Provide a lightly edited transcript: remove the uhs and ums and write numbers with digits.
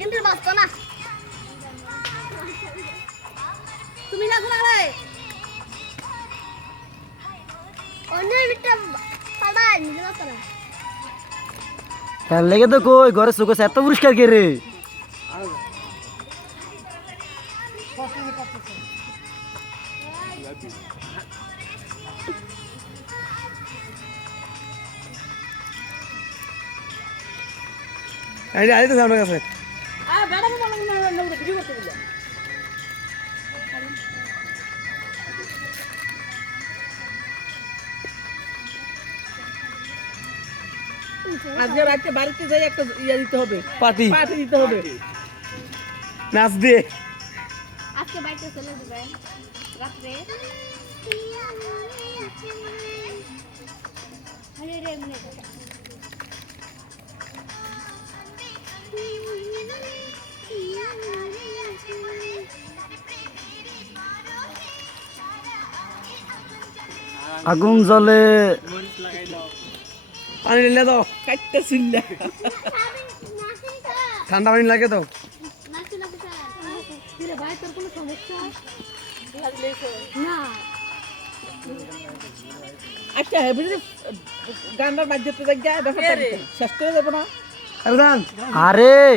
কিন্তু বাঁচতো না তুমি না কোন রে অন্য একটা পাবা নিজে বাঁচতো না তার লেগে তো কই ঘরে চোখ এত পরিষ্কার কে রে এই আইতে সামনে কাছে ম্যাডাম বলেন না ভিডিও করতে বললাম আজকে রাতে বাড়িতে যাই একটা ইয়া দিতে হবে পার্টি পার্টি দিতে হবে নাচ দিয়ে আজকে বাড়িতে চলে যাবেন রাতে আরে রে মনে আগুন জ্বলে পানি ঢেলে দাও কাটতে ছিল ঠান্ডা পানি লাগে তো ভাই তোর কোনো সমস্যা না আচ্ছা বুঝলি গান্ডার মাঝে তো দেখ যায় ব্যাপারটা শেষ করে দেবো না আরে